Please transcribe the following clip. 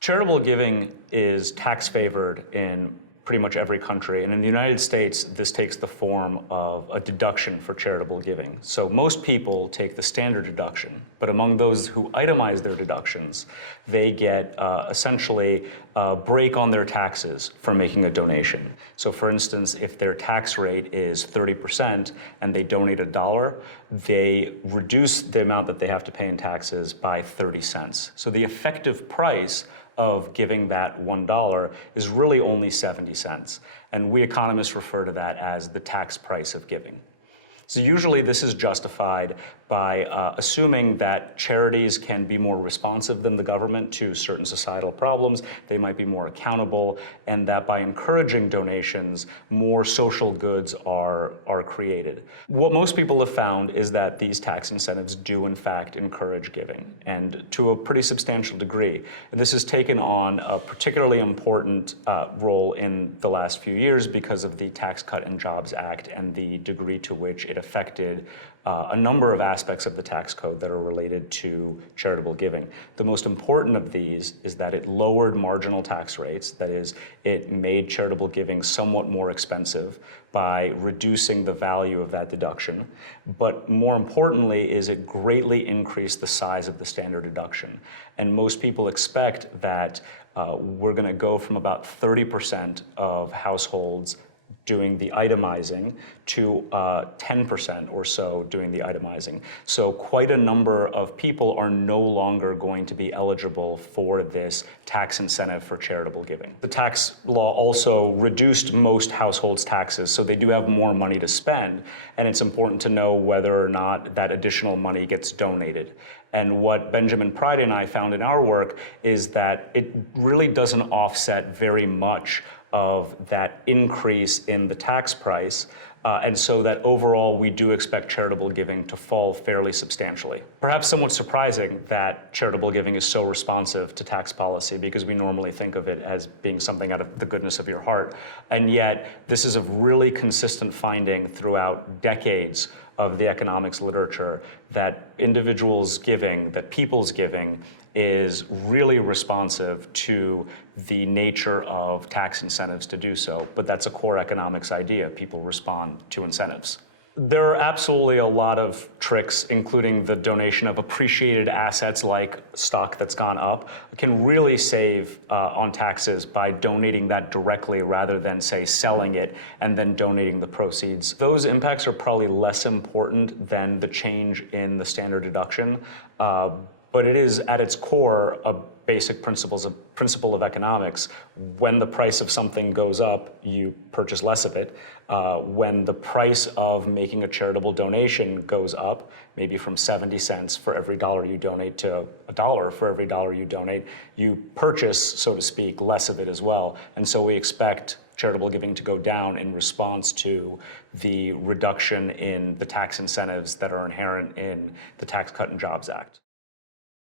Charitable giving is tax favored in pretty much every country. And in the United States, this takes the form of a deduction for charitable giving. So most people take the standard deduction, but among those who itemize their deductions, they get essentially a break on their taxes for making a donation. So for instance, if their tax rate is 30% and they donate $1, they reduce the amount that they have to pay in taxes by 30 cents. So the effective price of giving that $1 is really only 70 cents. And we economists refer to that as the tax price of giving. So usually this is justified by assuming that charities can be more responsive than the government to certain societal problems, they might be more accountable, and that by encouraging donations, more social goods are created. What most people have found is that these tax incentives do in fact encourage giving, and to a pretty substantial degree. And this has taken on a particularly important role in the last few years because of the Tax Cut and Jobs Act and the degree to which it affected a number of aspects of the tax code that are related to charitable giving. The most important of these is that it lowered marginal tax rates. That is, it made charitable giving somewhat more expensive by reducing the value of that deduction. But more importantly is it greatly increased the size of the standard deduction. And most people expect that we're going to go from about 30% of households doing the itemizing to 10% or so doing the itemizing. So quite a number of people are no longer going to be eligible for this tax incentive for charitable giving. The tax law also reduced most households' taxes, so they do have more money to spend, and it's important to know whether or not that additional money gets donated. And what Benjamin Pride and I found in our work is that it really doesn't offset very much of that increase in the tax price, and so that overall we do expect charitable giving to fall fairly substantially. Perhaps somewhat surprising that charitable giving is so responsive to tax policy, because we normally think of it as being something out of the goodness of your heart, and yet this is a really consistent finding throughout decades of the economics literature that individuals' giving, that people's giving, is really responsive to the nature of tax incentives to do so. But that's a core economics idea. People respond to incentives. There are absolutely a lot of tricks, including the donation of appreciated assets like stock that's gone up, can really save on taxes by donating that directly rather than, say, selling it and then donating the proceeds. Those impacts are probably less important than the change in the standard deduction, but it is at its core a basic principle of economics. When the price of something goes up, you purchase less of it. When the price of making a charitable donation goes up, maybe from 70 cents for every dollar you donate to $1 for every dollar you donate, you purchase, so to speak, less of it as well. And so we expect charitable giving to go down in response to the reduction in the tax incentives that are inherent in the Tax Cut and Jobs Act.